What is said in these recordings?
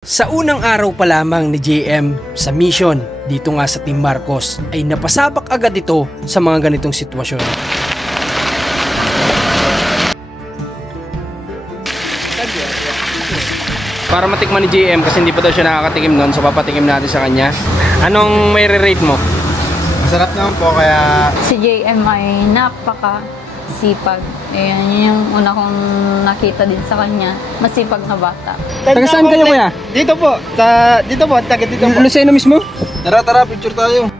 Sa unang araw pa lamang ni JM sa mission dito nga sa Team Marcos ay napasabak agad ito sa mga ganitong sitwasyon. Para matikman ni JM kasi hindi pa daw siya nakakatikim noon, so papatikim natin sa kanya. Anong may re-rate mo? Masarap naman po kaya... Si JM ay napaka-sipag. Ayan, yun yung una kong nakita din sa kanya. Masipag na bata. Taga saan kayo kuya? Dito po. Dito po. Taga dito po. Lucena mismo? Tara, picture tayo.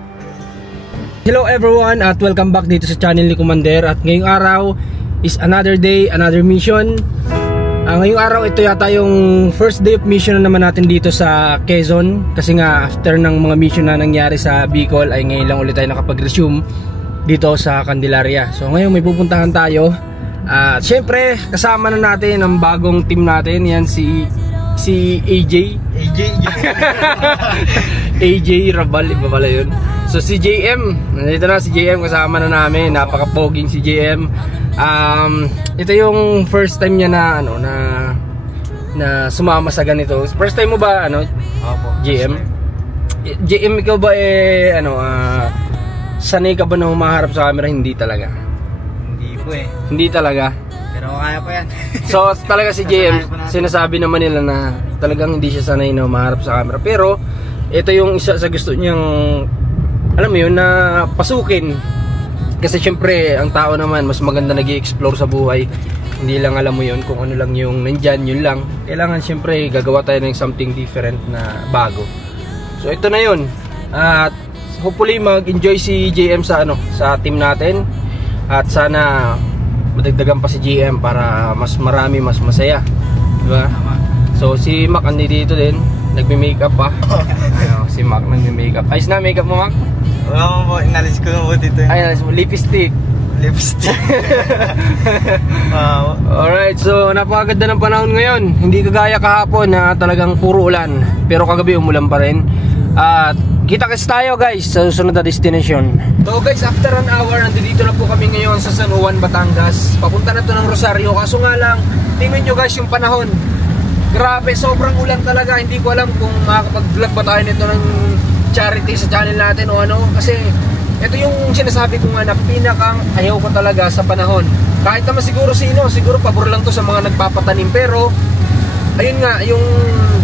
Hello everyone at welcome back dito sa channel ni Commander. At ngayong araw is another day, another mission. Ngayong araw ito yata yung first day of mission na naman natin dito sa Quezon. Kasi nga after ng mga mission na nangyari sa Bicol ay ngayon lang ulit tayo nakapag-resume dito sa Candelaria. So ngayon may pupuntahan tayo. At syempre kasama na natin ang bagong team natin. Yan si AJ AJ Rabal, iba pala yun. So si JM, nandito na si JM, kasama na namin. Napaka-poging si JM. Ito yung first time niya na na sumama sa ganito. First time mo ba Opo. JM? JM, ikaw ba sanay ka ba na humaharap sa camera? Hindi talaga. Hindi po eh. Hindi talaga. Pero kaya pa yan. So talaga si JM, sinasabi naman nila na talagang hindi siya sanay na humaharap sa camera. Pero ito yung isa sa gusto niyang, alam mo yun, na pasukin. Kasi syempre ang tao naman mas maganda nag-i-explore sa buhay. Hindi lang alam mo yun kung ano lang yung nandyan, yun lang. Kailangan syempre gagawa tayo ng something different na bago. So ito na yun. At hopefully mag-enjoy si JM sa sa team natin. At sana madagdagan pa si JM para mas marami, mas masaya. Diba? So si Mac andito din, nagme-makeup pa. Si Mac nagme-makeup. Ayos na makeup mo, Mac? Wala mo po, inalis ko na po dito. Ay, inalis mo, lipstick. Alright, so napakaganda ng panahon ngayon. Hindi kagaya kahapon na talagang puro ulan, pero kagabi umulan pa rin. At kita-kits tayo guys sa susunod na destination. So guys, after an hour, nandito na po kami ngayon sa San Juan, Batangas. Papunta na to ng Rosario. Kaso nga lang, tingnan nyo guys yung panahon. Grabe, sobrang ulan talaga. Hindi ko alam kung makakapag-vlog ba tayo nito ng charity sa channel natin o kasi ito yung sinasabi ko nga na pinakang ayaw ko talaga sa panahon. Kahit naman siguro pabor lang to sa mga nagpapatanim, pero ayun nga, yung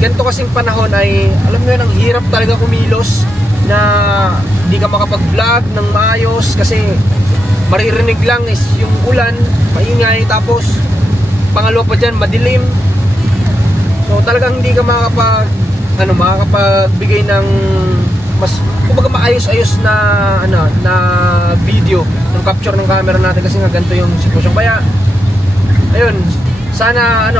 ganito kasing panahon ay alam mo yun, ang hirap talaga kumilos na hindi ka makapag-vlog ng maayos kasi maririnig lang is yung ulan, maingay, tapos pangalawa pa dyan, madilim. So talagang hindi ka makakapagbigay ng mas kumbaga maayos-ayos na na video ng capture ng camera natin kasi nga ganito yung sitwasyon. Kaya ayun, sana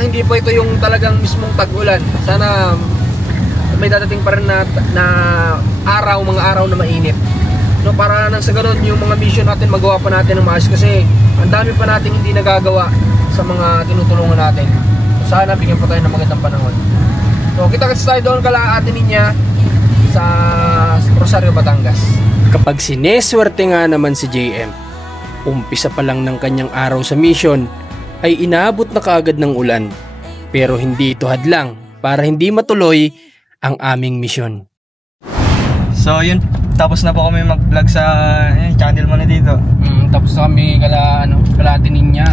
hindi pa ito yung talagang mismong tag-ulan. Sana may dadating pa rin na mga araw na mainit. No, para nang sa ganun yung mga mission natin magawa pa natin ng maayos kasi ang dami pa nating hindi nagagawa sa mga tinutulungan natin. So sana bigyan pa tayo ng magandang panahon. So kita-kits tayo doon kala Ate Ninya sa Rosario, Batangas. Kapag sineswerte nga naman si JM, umpisa pa lang ng kanyang araw sa mission ay inaabot na kaagad ng ulan. Pero hindi ito hadlang para hindi matuloy ang aming mission. So yun, tapos na po kami mag-vlog sa channel mo na dito. Tapos na kami kala Ate Ninya.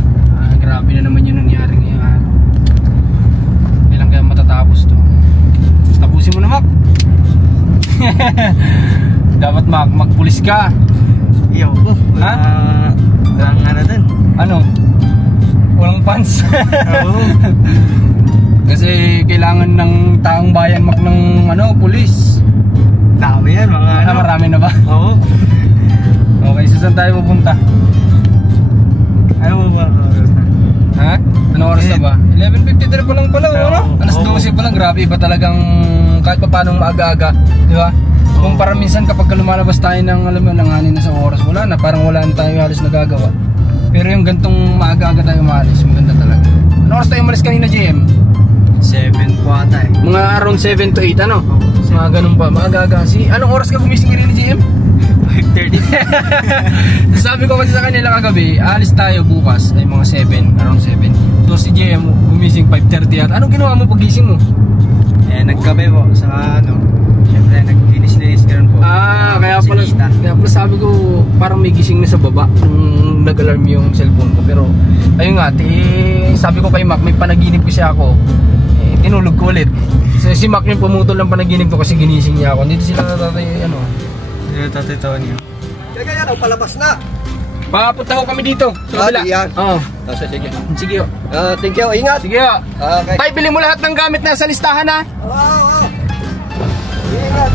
Grabe na naman yung nangyari ngayon. Kailan kaya matatapos to? Tapusin mo na, Mac. Dapat magpulis ka. Iyo po. Walang din. Walang fans. Kasi kailangan ng taong bayan ng pulis. Dami yan mga marami na ba? Oo. Okay, so saan tayo pupunta? Ano ba oras na? Ha? Anong oras na ba? 11:53 pa lang pala, Alas 12 pa lang, grabe. Iba talagang kahit pa paano maaga-aga, di ba? Kung para minsan kapag lumalabas tayo ng nanganin na sa oras, wala na, parang wala na tayo halos nagagawa. Pero yung gantong maaga-aga tayo maalis, maganda talaga. Anong oras tayo umalis kanina, JM? 7 po ata eh. Mga around 7 to 8, mga ganun pa, maaga-aga. Anong oras ka gumising kanina, JM? 5:30. Sabi ko kasi sa kanila kagabi, alis tayo bukas ay mga 7, around 7. So si JM gumising 5:30 at anong ginawa mo pagising mo? Sa ano, syempre naglinis-linis ganun po. Kaya pala sabi ko parang may gising na sa baba nung nag-alarm yung cellphone ko. Pero ayun nga, sabi ko kay Mac, may panaginip kasi ako. Tinulog ko ulit. So, si Mac yung pumutol ng panaginip ko kasi ginising niya ako. Dito sila tatay, ano. Sila tatay Tonyo. Kaya yan, palabas na. Papunta ko kami dito. Sa kabila. Yan. Oo. Sige. Sige. Thank you, ingat. Sige. Okay. Tay, bili mo lahat ng gamit na sa listahan ha. Oo. Ingat.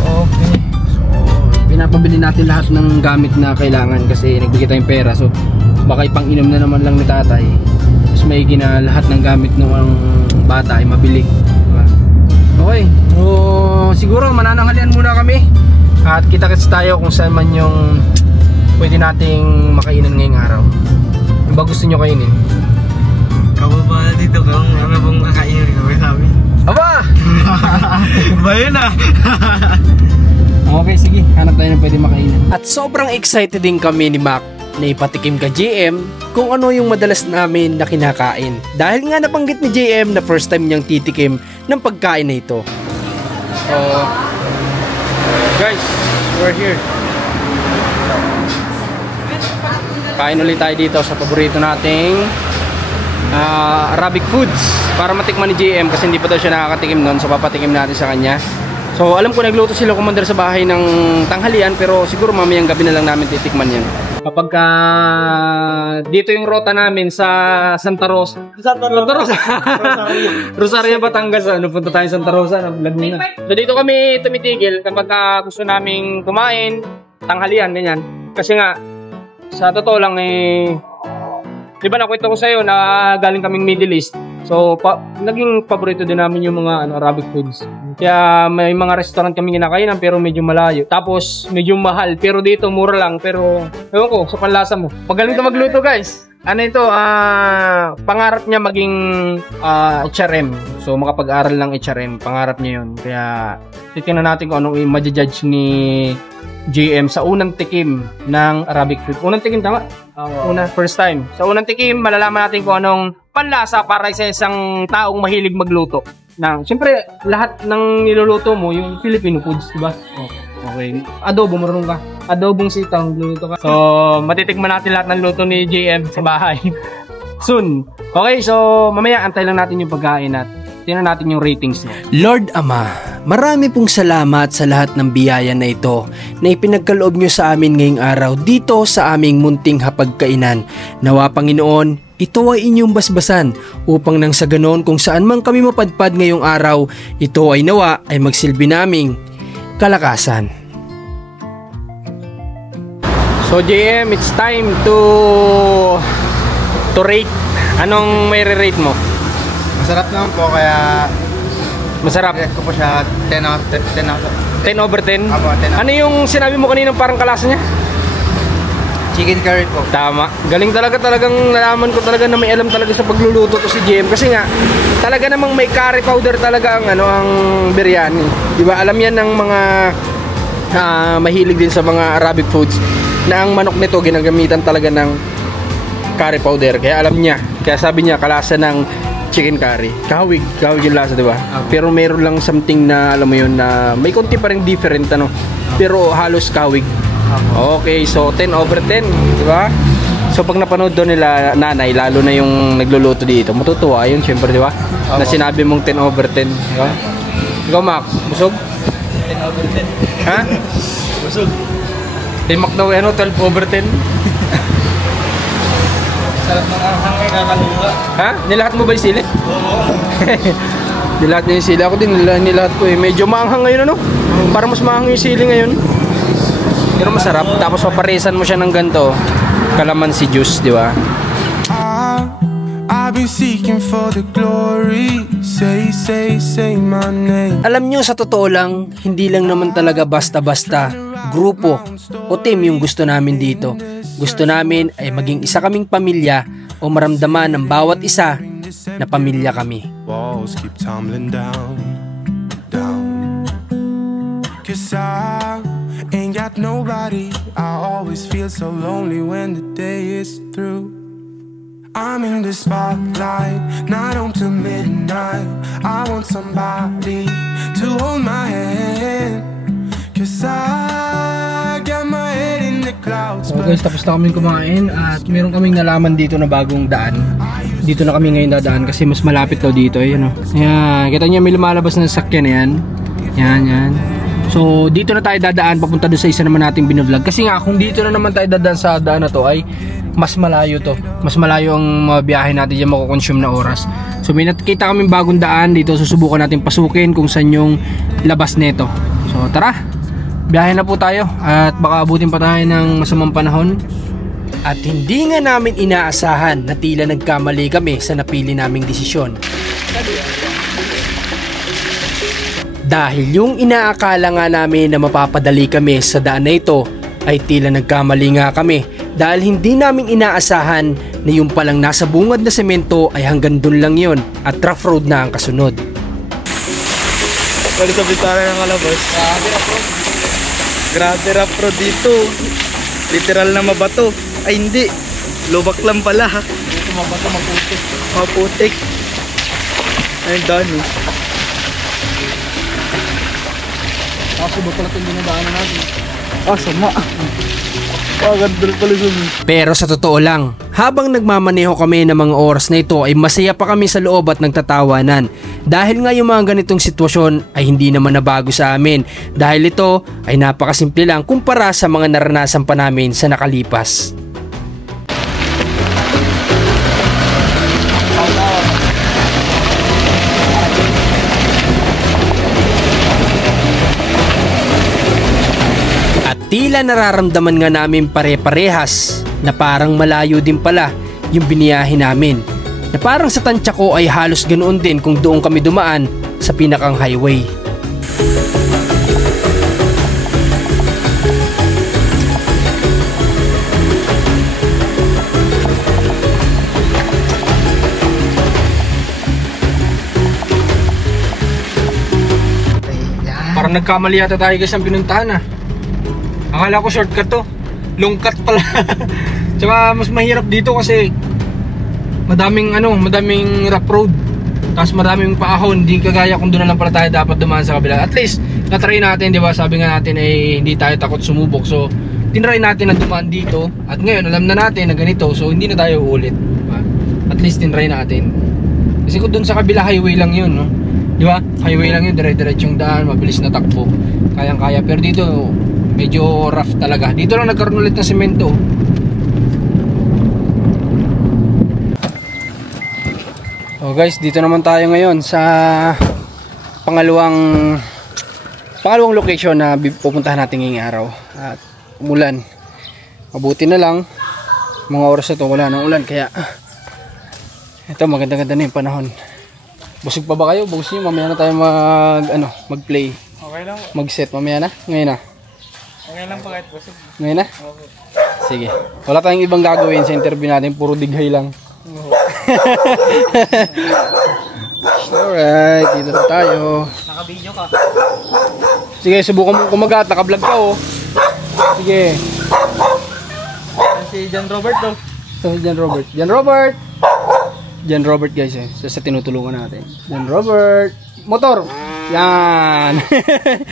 Okay. So, pinapabili natin lahat ng gamit na kailangan kasi nagbigay tayong pera. So, baka ipang-inom na naman lang ni tatay. Tapos may gina lahat ng gamit ng bata ay mabili. Okay. So, siguro manananghalian muna kami. At kita-kits tayo kung saan man yung pwede nating makainan ngayong araw. Ano ba gusto nyo kainin? Kababa dito kung ano pong kakainin ko sabi. Aba! Ba yun ah? Okay, sige. Hanap tayo ng pwede makainan. At sobrang excited din kami ni Mac na ipatikim ka JM kung ano yung madalas namin na kinakain. Dahil nga nabanggit ni JM na first time niyang titikim ng pagkain na ito. So, guys, we're here. Kain ulit tayo dito sa paborito nating Arabic foods para matikman ni JM kasi hindi pa daw siya nakakatikim nun, so papatikim natin sa kanya. So alam ko nagluto sila commander sa bahay ng tanghalian pero siguro mamayang gabi na lang namin titikman yan. Kapag dito yung rota namin sa Santa Rosa. Rosario, Batangas. Punta tayo sa Santa Rosa. Laguna. So dito kami tumitigil kapag gusto naming kumain, tanghalian, ganyan. Kasi nga, sa totoo lang di ba nakwento ko sa'yo na galing kaming Middle East. So, naging paborito din namin yung mga Arabic foods. Kaya may mga restaurant kami kinakainan pero medyo malayo. Tapos, medyo mahal. Pero dito, mura lang. Pero, ewan ko, sa panlasa mo. Pagaling ka magluto, guys. Ano ito? Pangarap niya maging HRM. So, makapag-aral ng HRM. Pangarap niya yun. Kaya, titingnan natin kung anong i-judge ni JM sa unang tikim ng Arabic food. Unang tikim, tama? First time. Sa unang tikim, malalaman natin kung anong panlasa para sa isang taong mahilig magluto. Siyempre, lahat ng niluluto mo, yung Filipino foods, diba? Okay. Adobo, marunong ka. Adobong sitang luluto ka. So, matitikman natin lahat ng luto ni JM sa bahay. Soon. Okay, so, mamaya antay lang natin yung pagkain at tingnan natin yung ratings niya. Lord Ama, marami pong salamat sa lahat ng biyaya na ito na ipinagkaloob nyo sa amin ngayong araw dito sa aming munting hapagkainan. Nawa Panginoon, ito ay inyong basbasan upang nang sa ganon kung saan man kami mapadpad ngayong araw, ito ay nawa ay magsilbi naming kalakasan. So JM, it's time to rate. Anong may re-rate mo? Masarap naman po kaya Masarap. rate ko po siya 10 over 10? Apo, 10. Ano yung sinabi mo kanina parang kalasa niya? Chicken curry po. Tama. Galing talagang nalaman ko talaga na may alam talaga sa pagluluto to si JM kasi nga talaga namang may curry powder talaga ang biryani. 'Di ba? Alam 'yan ng mga mahilig din sa mga Arabic foods na ang manok nito ginagamitan talaga ng curry powder. Kaya alam niya. Kaya sabi niya kalasa ng chicken curry. Kahawig yung lasa, 'di ba? Pero meron lang something na alam mo 'yun na may konti pa ring different pero halos kahawig. Okay, so 10 over 10, di ba? So pag napanood doon nila nanay, lalo na yung nagluluto dito, matutuwa yun, syempre, di ba? Na sinabi mong 10 over 10, di ba? Ikaw, Mac, busog? 10 over 10. Ha? Busog. Kay Mac daw, 12 over 10. Sarap ng hangay kakaluwa. Ha? Nilahat mo ba yung sili? Oo. Nilahat niya yung sili. Ako din, nilahat ko eh. Medyo maanghang ngayon, Para mas maanghang yung sili ngayon. Pero masarap. Tapos paparisan mo siya ng ganito. Kalamansi juice, di ba? I've been seeking for the glory. Say my name. Alam nyo, sa totoo lang, hindi lang naman talaga basta-basta grupo o team yung gusto namin dito. Gusto namin ay maging isa kaming pamilya o maramdaman ng bawat isa na pamilya kami. Walls keep tumbling down. 'Cause I ain't got nobody. I always feel so lonely when the day is through. I'm in the spotlight, not on till midnight. I want somebody to hold my hand, 'cause I got my head in the clouds. So guys, tapos na kaming kumain at meron kaming nalaman dito na bagong daan. Dito na kami ngayon dadaan kasi mas malapit daw dito. Ayan o. Ayan, kita niya may lumalabas na sasakyan na yan. Yan. So dito na tayo dadaan papunta doon sa isa naman nating binvlog. Kasi nga kung dito na naman tayo dadaan sa daan na to ay mas malayo to. Mas malayo ang mga biyahe natin dyan, makukonsume na oras. So may nakita kaming bagong daan dito. Susubukan natin pasukin kung saan yung labas neto. So tara, biyahe na po tayo. At baka abutin pa tayo ng masamang panahon. At hindi nga namin inaasahan na tila nagkamali kami sa napili naming desisyon. Dahil yung inaakala nga namin na mapapadali kami sa daan na ito ay tila nagkamali nga kami. Dahil hindi namin inaasahan na yung palang nasa bungad na semento ay hanggang dun lang yon at rough road na ang kasunod. Balik sa bitara ng kalabas. Grabe rough road dito. Literal na mabato. Ay hindi. Lubak lang pala ha. Dito mabato, maputik. Maputik. Ayun daan eh. Kaso ba pala itong dinadaanan natin? Sama. Gandol pala sumi. Pero sa totoo lang, habang nagmamaneho kami ng mga oras na ito ay masaya pa kami sa loob at nagtatawanan. Dahil nga yung mga ganitong sitwasyon ay hindi naman nabago sa amin. Dahil ito ay napakasimple lang kumpara sa mga naranasan pa namin sa nakalipas. Tila nararamdaman nga namin pare-parehas na parang malayo din pala yung biniyahe namin. Na parang sa tansya ko ay halos ganoon din kung doon kami dumaan sa pinakang highway. Parang nagkamali yata tayo guys ang pinuntahan ah. Akala ko shortcut to, long cut pala. Tsaka mas mahirap dito kasi madaming rough road. Tapos maraming paahon, hindi kagaya kung doon na lang pala tayo dapat dumaan sa kabila. At least na-try natin, 'di ba? Sabi nga natin ay hindi tayo takot sumubok. So, tinry natin na dumaan dito at ngayon alam na natin na ganito. So, hindi na tayo uulit, diba? At least tinry natin. Kasi kung doon sa kabila highway lang 'yun, no? 'Di ba? Highway lang 'yun, dire-diretsong daan, mabilis na takbo. Kayang-kaya. Pero dito medyo rough talaga. Dito lang nagkaroon ulit ng semento. Oh guys, dito naman tayo ngayon sa pangalawang location na pupuntahan natin ngayong araw. At umulan. Mabuti na lang mga oras na to wala nang ulan kaya ito maganda-ganda na yung panahon. Busog pa ba kayo? Busog nyo? Mamaya na tayo mag-play. Okay lang. Mag-set mamaya na? Ngayon na? Okay lang pa kahit busog. Ngayon na? Okay. Sige. Wala tayong ibang gagawin sa interview natin. Puro dighay lang. Alright. Dito na tayo. Naka-video ka. Sige. Subukan mo kumagat. Naka-vlog ka oh. Sige. Si John Robert daw. Si John Robert. John Robert guys eh. Sa tinutulungan natin. John Robert. Motor. Yan.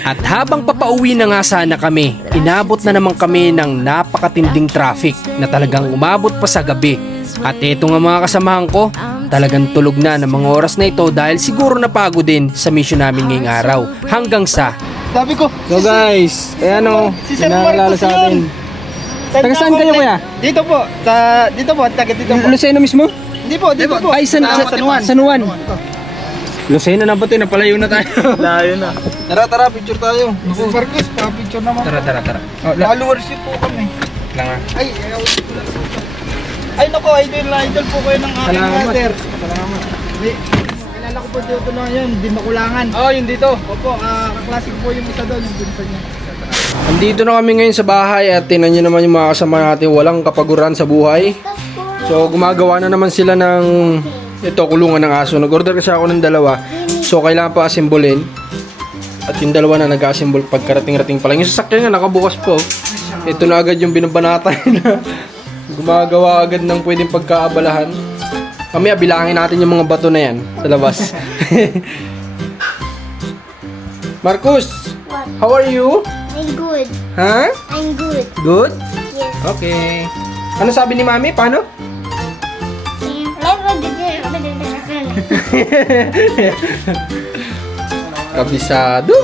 At habang papauwi na nga sana kami, inabot na naman kami ng napakatinding traffic na talagang umabot pa sa gabi. At eto nga mga kasamahan ko, talagang tulog na ng mga oras na ito dahil siguro napagod din sa mission namin ngayong araw. Hanggang sa Sabi ko. So guys, ayan o, pinaalala sa atin. Taga saan kayo kuya? Dito po, taga dito po. Lucena mismo? Hindi po, dito po. Ay, San Juan. Lucena na ba ito? Napalayo na tayo. Layo na. Tara, picture tayo. Marcos, pa-picture naman. Tara. Oh, followers po kami. Lang Ay nako, idol po kayo ng aking mother. Salamat. Kilala ko po dito na yun, di makulangan. Oh, yun dito. Opo, kaklasik po yung isa doon, yung bunso niya. Andito na kami ngayon sa bahay at tingnan nyo naman yung mga kasama natin walang kapaguran sa buhay. So gumagawa na naman sila ng kulungan ng aso. Nag-order kasi ako ng dalawa. So kailangan pa asimbolin. At yung dalawa na nag-assemble pagkarating-rating pa lang. Yung sasakyan nga nakabukas po. Ito na agad yung binabanatan na gumagawa agad ng pwedeng pagkaabalahan. Mamaya bilangin natin yung mga bato na yan sa labas. Marcus, What? how are you? I'm good. Ha? I'm good. Good? Yes. Okay. Ano sabi ni Mami? Paano? Kabisado.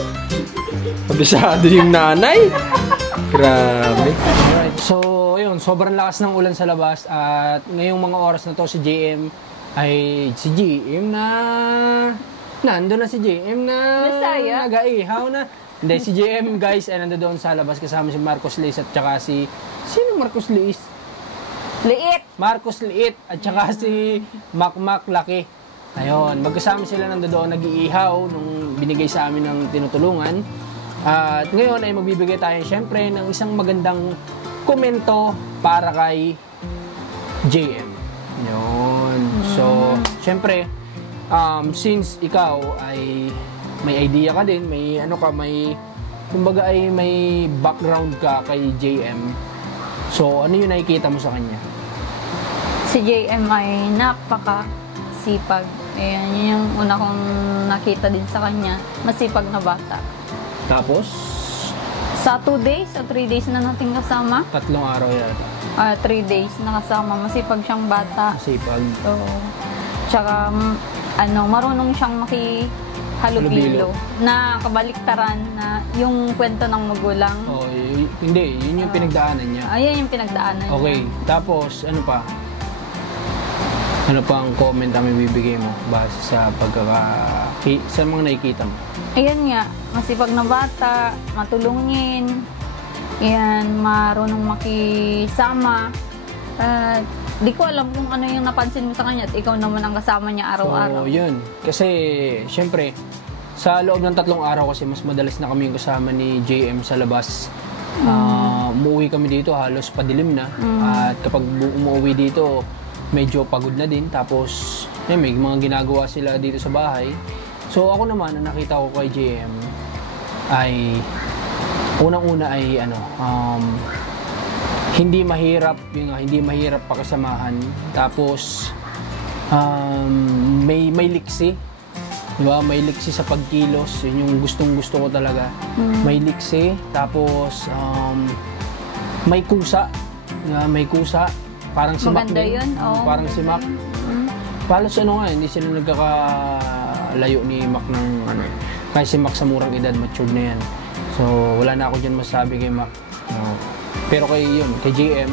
Kabisado yung nanay. Grabe. Alright, so yun, sobrang lakas ng ulan sa labas at ngayong mga oras na to si JM ay si JM na nando na si JM na Bisaya? nag-aihaw na. Hindi, si JM guys ay nando doon sa labas kasama si Marcos Liis at saka si sino Marcos Liis? Liit! Marcos Liit at saka si Makmak Laki. Ayun, magkasama sila nando doon nag-iihaw nung binigay sa amin ng tinutulungan. At ngayon ay magbibigay tayo syempre ng isang magandang komento para kay JM. Yun. So, syempre, since ikaw ay may idea ka din, may ano ka, may kumbaga ay may background ka kay JM. So, ano yung nakikita mo sa kanya? Si JM ay napaka-sipag. Ayan, yun yung una kong nakita din sa kanya. Masipag na bata. Tapos, Sa 2 days o 3 days na natin kasama, 3 araw yan. 3 days na kasama, masipag siyang bata. Sipag. So, tsaka, marunong siyang Halubilo. na kabaliktaran na yung kwento ng magulang. Oh, hindi, yun yung pinagdaanan niya. Ayan yung pinagdaanan niya. Okay, tapos ano pa? Ano pa ang comment ang ibibigay mo base sa sa mga nakikita mo? Ayan nga, masipag na bata, matulungin, yan, marunong makisama. Di ko alam kung ano yung napansin mo sa kanya at ikaw naman ang kasama niya araw-araw. So, yun. Kasi, syempre, sa loob ng 3 araw kasi mas madalas na kami yung kasama ni JM sa labas. Umuwi kami dito, halos padilim na. At kapag umuwi dito, medyo pagod na din. Tapos, may mga ginagawa sila dito sa bahay. So, ako naman, ang nakita ko kay JM ay, unang-una ay, hindi mahirap pakasamahan. Tapos, may liksi. Diba? May liksi sa pagkilos. Yun yung gustong-gusto ko talaga. May liksi. Tapos, may kusa. May kusa. Parang si Mac Maganda din. yun. Oo, Parang si Mac. Palos hindi sila nagkakalayo ni Mac ng Kaya si Mac sa murang edad, matured na yan. So, wala na ako dyan masabi kay Mac. Pero kay JM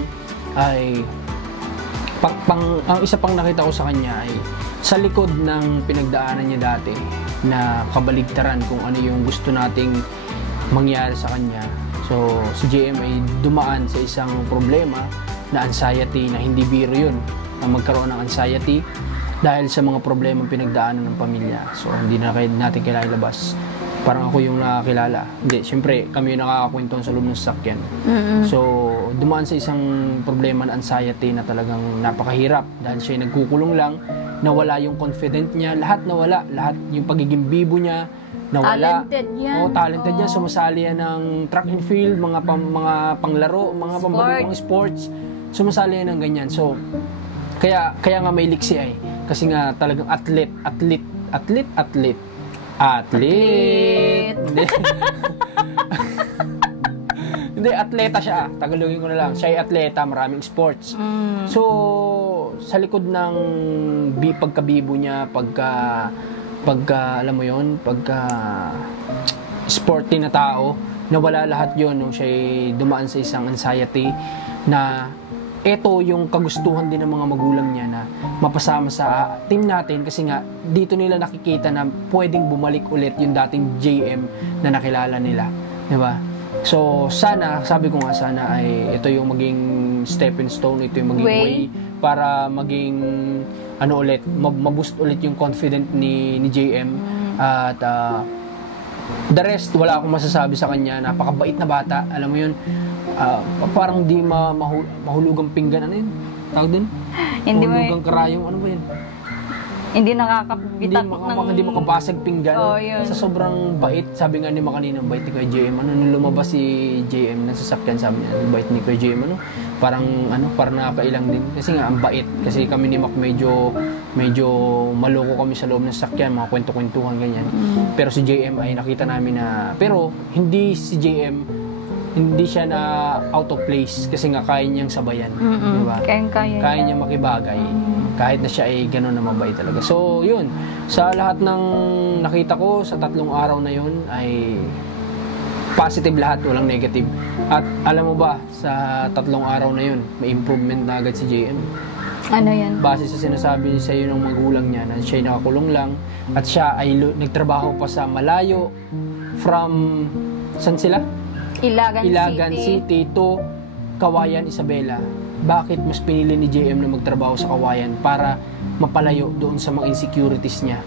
ay ang isa pang nakita ko sa kanya ay sa likod ng pinagdaanan niya dati na kabaligtaran kung ano yung gusto nating mangyari sa kanya. So, si JM ay dumaan sa isang problema na anxiety na hindi biro yun. Magkaroon ng anxiety dahil sa mga problema pinagdaanan ng pamilya. So, hindi na natin kailangan ilabas. Parang ako yung nakakilala. Hindi, syempre, kami yung nakakakwento sa loob ng sasakyan. So, dumaan sa isang problema na anxiety na talagang napakahirap dahil siya nagkukulong lang, nawala yung confident niya, lahat nawala. Lahat yung pagiging bibo niya, nawala. Talented yan. Talented yan. Sumasali yan ng track and field, mga panglaro, mga pang sports. Sumasali yan ng ganyan. So, kaya nga may liksi ay. Kasi nga talagang athlete. Hindi. Hindi, atleta siya. Tagalogin ko na lang. Siya ay atleta, maraming sports. So, sa likod ng pagkabibo niya, pagka alam mo yun, pagka sporty na tao, nawala lahat yun nung siya ay dumaan sa isang anxiety na ito yung kagustuhan din ng mga magulang niya na mapasama sa team natin kasi nga dito nila nakikita na pwedeng bumalik ulit yung dating JM na nakilala nila, di ba? So sana, sabi ko nga sana ay ito yung maging stepping stone, ito yung maging way para maging ulit, maboost ulit yung confident ni JM at the rest wala akong masasabi sa kanya. Napakabait na bata, alam mo yun. Parang di mahulugang pinggan, ano yun? Tawag din? Mahulugang karayong, ano ba yun? Hindi nakakapitak Hindi makabasag pinggan. Sa sobrang bait, sabi nga ni kanina, bait ni Kuya JM. Nung lumabas si JM ng sasakyan, sabi niya, bait ni Kuya JM, parang nakakailang din. Kasi nga, ang bait. Kasi kami ni Mac medyo medyo maloko kami sa loob ng sasakyan, mga kwento-kwentuhan ganyan. Pero si JM ay nakita namin na, pero hindi si JM, hindi siya na out of place kasi nga kaya niyang sabayan, di ba? Kaya niya makibagay kahit na siya ay gano'n na mabait talaga. So yun, sa lahat ng nakita ko sa 3 araw na yun ay positive lahat, walang negative. At alam mo ba, sa 3 araw na yun, may improvement na agad si JM. Ano yan? Base sa sinasabi sa iyo ng magulang niya na siya ay nakakulong lang at siya ay nagtrabaho pa sa malayo from, saan sila? Ilagan City to Kawayan, Isabela. Bakit mas pinili ni JM na magtrabaho sa Kawayan para mapalayo doon sa mga insecurities niya?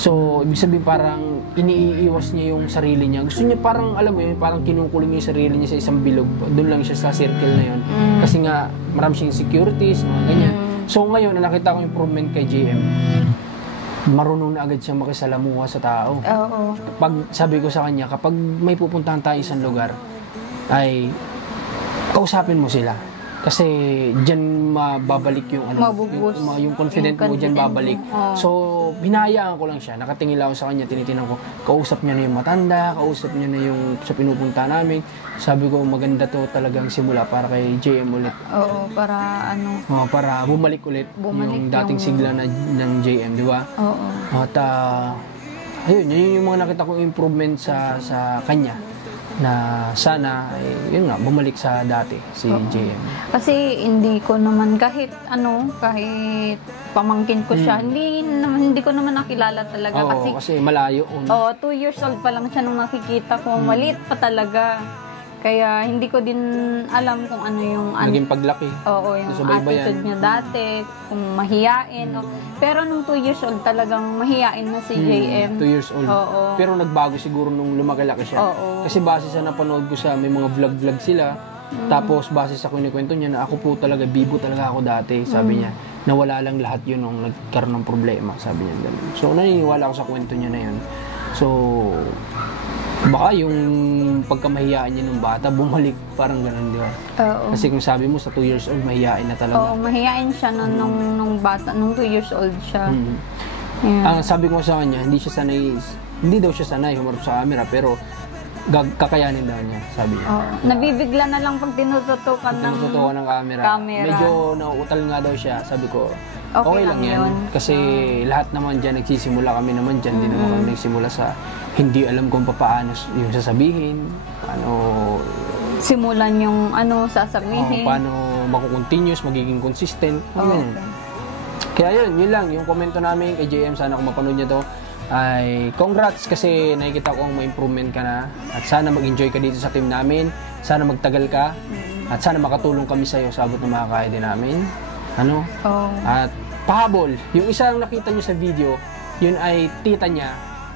So, ibig sabihin parang iniiwas niya yung sarili niya. Gusto niya parang, alam mo yun, parang kinukulong niya yung sarili niya sa isang bilog. Doon lang siya sa circle na yun. Kasi nga, marami siyang insecurities, mga ganyan. So, ngayon, nakita ko improvement kay JM. Marunong na agad siyang makisalamuha sa tao. Oo. Pag sabi ko sa kanya, kapag may pupuntahan tayo isang lugar, ay kausapin mo sila. Kasi diyan mababalik yung yung confident mo diyan babalik. So hinahayaan ko lang siya. Nakatingin lang ako sa kanya, tinitingnan ko. Kausap niya na yung matanda, kausap niya na yung sa pinupunta namin. Sabi ko maganda to talagang simula para kay JM ulit. Oo, para ano? Para bumalik ulit yung dating sigla ng JM, di ba? Oo. At ayun, yun yung mga nakita kong improvement sa kanya. Na sana, yun nga, bumalik sa dati si JM. Kasi hindi ko naman kahit pamangkin ko siya, hindi ko naman nakilala talaga. Oo, kasi malayo. 2 years old pa lang siya nung nakikita ko, maliit pa talaga. Kaya hindi ko din alam kung ano yung naging paglaki. Oo, yung attitude niya dati, kung mahiyain. Pero nung 2 years old talagang mahiyain na si JM. 2 years old. Oo. Pero nagbago siguro nung lumaki-laki siya. Oo. Kasi base sa napanood ko sa may mga vlog sila, tapos base sa kwento niya na ako po talaga, bibo talaga ako dati, sabi niya. Nawala lang lahat yun nung nagkaroon ng problema, sabi niya. So naniniwala ako sa kwento niya na yun. So baka yung pagkamahiyaan niya ng bata, bumalik parang ganun, di ba? Oo. Kasi kung sabi mo, sa 2 years old, mahiyain na talaga. Oo, mahiyain siya nung bata, nung 2 years old siya. Yeah. Ang sabi ko sa kanya, hindi daw siya sanay humarap sa camera, pero kakayanin daw niya, sabi niya. Oo. Nabibigla na lang pag tinututukan ng camera. Medyo nauutal nga daw siya, sabi ko, okay lang yan. Kasi lahat naman dyan, nagsisimula kami naman dyan, hindi naman kami nagsimula sa hindi alam kung paano yung sasabihin, simulan yung sasabihin. Paano makukontinuous, magiging consistent. Kaya yun lang, yung komento namin kay JM, sana kung mapanood niya to, ay congrats kasi nakikita ko ang may improvement ka na at sana mag-enjoy ka dito sa team namin, sana magtagal ka at sana makatulong kami sa iyo sa abot ng mga kaya din namin. At pahabol, yung isang nakita nyo sa video, yun ay tita niya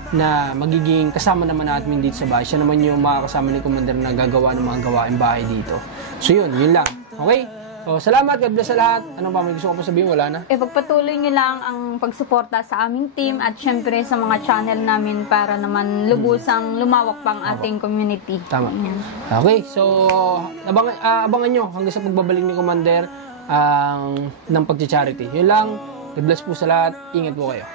na magiging kasama naman natin dito sa bahay. Siya naman yung makakasama ni Commander na gagawa ng mga gawain bahay dito. So yun lang. Okay? So salamat, God bless sa lahat. Ano pa, may gusto ko pa sabihin? Wala na? Pagpatuloy nyo lang ang pagsuporta sa aming team at syempre sa mga channel namin para naman lubusang lumawak pang ating community. Tama. Okay, so abangan nyo hanggang sa pagbabalik ni Commander ng pag-charity. Yun lang. God bless po sa lahat. Ingat po kayo.